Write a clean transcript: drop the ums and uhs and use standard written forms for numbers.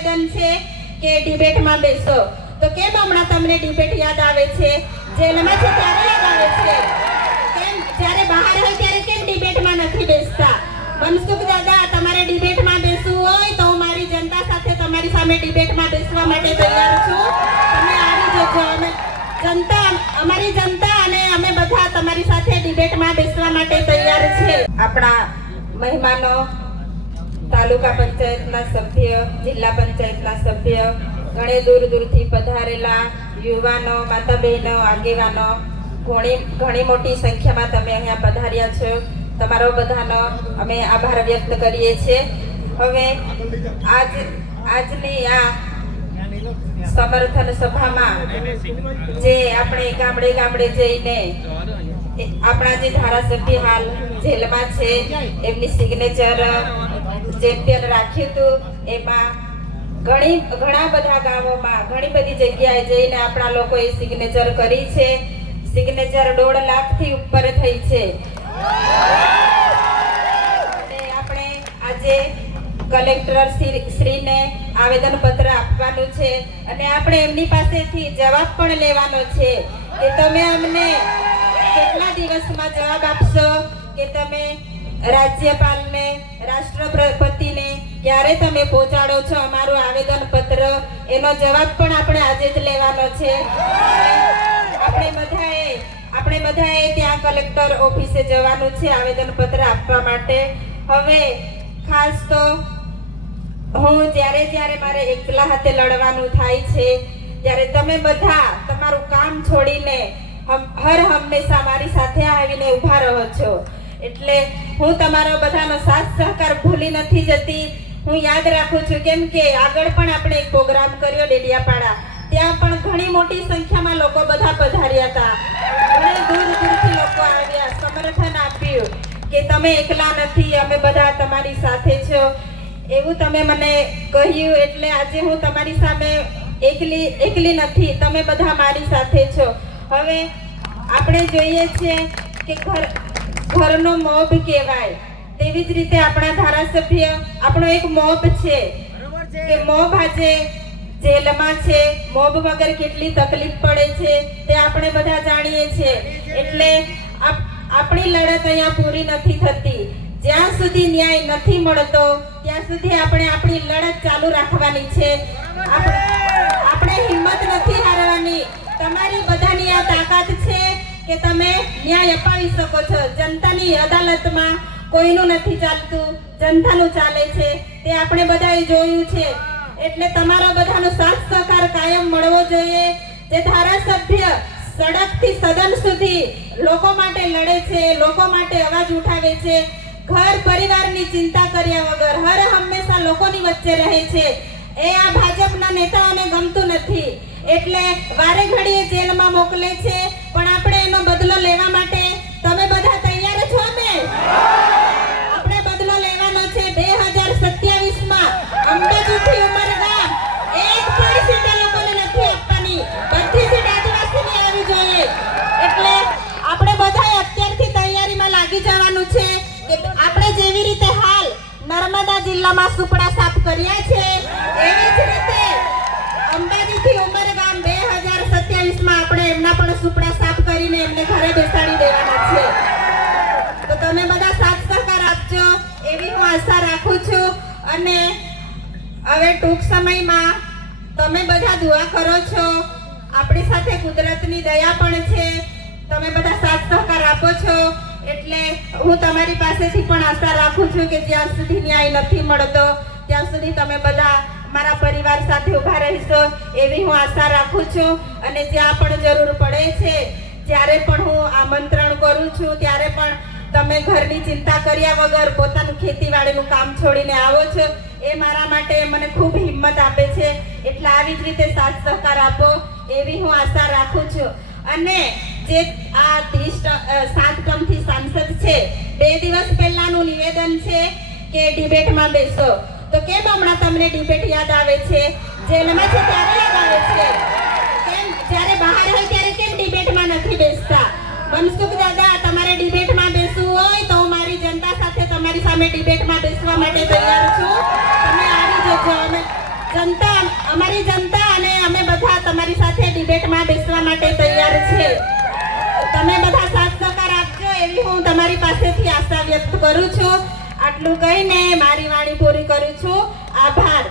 નિવેદન છે કે ડિબેટમાં બેસો. તો કેમ હમણાં તમને ડિબેટ યાદ આવે છે? જેલમાં છે ત્યારે યાદ આવે છે? કેમ જ્યારે બહાર હોય ત્યારે કેમ ડિબેટમાં નથી બેસતા? મનસુખ દાદા, તમારે ડિબેટમાં બેસવું હોય તો હું મારી જનતા સાથે તમારી સામે ડિબેટમાં બેસવા માટે તૈયાર છું. તમે આવી જજો. અમારી જનતા અને અમે બધા તમારી સાથે ડિબેટમાં બેસવા માટે તૈયાર છે. આપણા મહેમાનો, તાલુકા પંચાયતના સભ્ય, જિલ્લા પંચાયતના સભ્ય, ઘણી દૂર દૂરથી પધારેલા યુવાનો, માતા બહેનો, આગેવાનો, ઘણી મોટી સંખ્યામાં તમે અહીંયા પધાર્યા છો. તમારો બધાનો અમે આભાર વ્યક્ત કરીએ છીએ. હવે આજની આ સમર્થન સભામાં જે આપણે ગામડે ગામડે જઈને આપણા જે ધારાસભ્ય હાલ જેલમાં છે એમની સિગ્નેચર ચેમ્પિયન રાખ્યું હતું, એમાં ઘણા બધા ગામોમાં ઘણી બધી જગ્યાએ જઈને આપણા લોકોએ સિગ્નેચર કરી છે. સિગ્નેચર 1.5 લાખથી ઉપર થઈ છે. અને આપણે આજે કલેક્ટર શ્રીને આવેદન પત્ર આપવાનું છે અને આપણે એમની પાસેથી જવાબ પણ લેવાનો છે કે તમે અમને કેટલા દિવસમાં જવાબ આપશો, કે તમે રાજ્યપાલને, રાષ્ટ્રપતિને ક્યારે તમે પહોંચાડો છો અમારું આવેદન પત્ર? એનો જવાબ પણ આપણે આજે જ લેવાનો છે. આપણે બધાએ ત્યાં કલેક્ટર ઓફિસે જવાનું છે આવેદન પત્ર આપવા માટે. હવે ખાસ તો હું જ્યારે મારે એકલા હાથે લડવાનું થાય છે ત્યારે તમે બધા તમારું કામ છોડીને હર હંમેશા મારી સાથે આવીને ઊભા રહો છો. એટલે હું તમારો બધાનો સાથ સહકાર ભૂલી નથી જતી. હું યાદ રાખું છું, કેમ કે આગળ પણ આપણે એક પ્રોગ્રામ કર્યો ડેડિયાપાડા. ત્યાં પણ ઘણી મોટી સંખ્યામાં લોકો બધા પધાર્યા હતા. ઘણી દૂર દૂરથી લોકો આવ્યા, સમર્થન આપ્યું કે તમે એકલા નથી, અમે બધા તમારી સાથે છો, એવું તમે મને કહ્યું. એટલે આજે હું તમારી સામે એકલી નથી, તમે બધા મારી સાથે છો. હવે આપણે જોઈએ છીએ કે ઘરનો મોભ કહેવાય, તેવી જ રીતે આપણા ધારાસભ્ય આપણો એક મોભ છે કે મોભ આજે જેલમાં છે. મોભ વગર કેટલી તકલીફ પડે છે તે આપણે બધા જાણીએ છીએ. એટલે આપણી લડત અહીંયા પૂરી નથી થતી. જ્યાં સુધી ન્યાય નથી મળતો ત્યાં સુધી આપણે આપણી લડત ચાલુ રાખવાની છે. આપણે હિંમત નથી હારવાની. તમારી બધાની આ તાકાત છે કે તમે ન્યાય અપાવી શકો છો. જનતાની અદાલતમાં કોઈનું નથી ચાલતું, જનતાનું ચાલે છે, તે આપણે બધાએ જોયું છે. એટલે તમારો બધાનો સાથ સહકાર કાયમ મળવો જોઈએ. જે ધારાસભ્ય સડકથી સદન સુધી લોકો માટે લડે છે, લોકો માટે અવાજ ઉઠાવે છે, ઘર પરિવારની ચિંતા કર્યા વગર હર હંમેશા લોકોની વચ્ચે રહે છે, એ આ ભાજપના નેતાઓને ગમતું નથી. એટલે વારે ઘડીએ જેલમાં મોકલે છે, પણ આપણે એનો બદલો લેવા માટે તમે બધા તૈયાર છો ને? આપણે બદલો લેવાનો છે. 2027માં અંબાજીથી ઉમરગામ એક પણ સીટ લોકોને નથી આપવાની. બધી સીટ આદિવાસીની આવી જોઈએ. એટલે આપણે બધાએ અત્યારથી તૈયારીમાં લાગી જવાનું છે કે આપણે જેવી રીતે હાલ નર્મદા જિલ્લામાં સુપડા સાફ કર્યા છે, એવી જ રીતે અંબાજીથી ઉમરગામ 2027માં આપણે એમના પણ સુપડા સાફ કરીને એમને ઘરે બેસાડી દેવાના છે. તો તમે બધા સાથ સહકાર આપજો એવી હું આશા રાખું છું. અને હવે ટૂંક સમયમાં તમે બધા દુઆ કરો છો. આપણી સાથે કુદરતની દયા પણ છે. તમે બધા સાથ સહકાર આપો છો. એટલે હું તમારી પાસેથી પણ આશા રાખું છું કે જ્યાં સુધી ન્યાય નથી મળતો ત્યાં સુધી તમે બધા મારા પરિવાર સાથે ઊભા રહીશો એવી હું આશા રાખું છું. અને જ્યાં પણ જરૂર પડે છે, જ્યારે પણ હું આમંત્રણ કરું છું, ત્યારે પણ તમે ઘરની ચિંતા કર્યા વગર પોતાનું ખેતીવાડીનું કામ છોડીને આવો છો. એ મારા માટે મને ખૂબ હિંમત આપે છે. એટલે આવી જ રીતે સાથ સહકાર આપો એવી હું આશા રાખું છું. અને જે આ 7 ટર્મથી સાંસદ છે, 2 દિવસ પહેલાનું નિવેદન છે કે ડિબેટમાં બેસો. તો કેમ હમણાં તમને ડિબેટ યાદ આવે છે? જેલમાં છે ત્યારે યાદ આવે છે? કેમ જ્યારે બહાર હોય ત્યારે કેમ ડિબેટમાં નથી બેસતા? મનસુખ દાદા, તમારે ડિબેટમાં બેસવું હોય તો હું મારી જનતા સાથે તમારી સામે ડિબેટમાં બેસવા માટે તૈયાર છું. તમે આવી જજો. જનતા, અમારી જનતા અને અમે બધા તમારી સાથે ડિબેટમાં બેસવા માટે તૈયાર છે. તમે બધા સાથ સહકાર આપજો એવી હું તમારી પાસેથી આશા વ્યક્ત કરું છું. આટલું કહીને મારી વાણી પૂરી કરું છું. આભાર.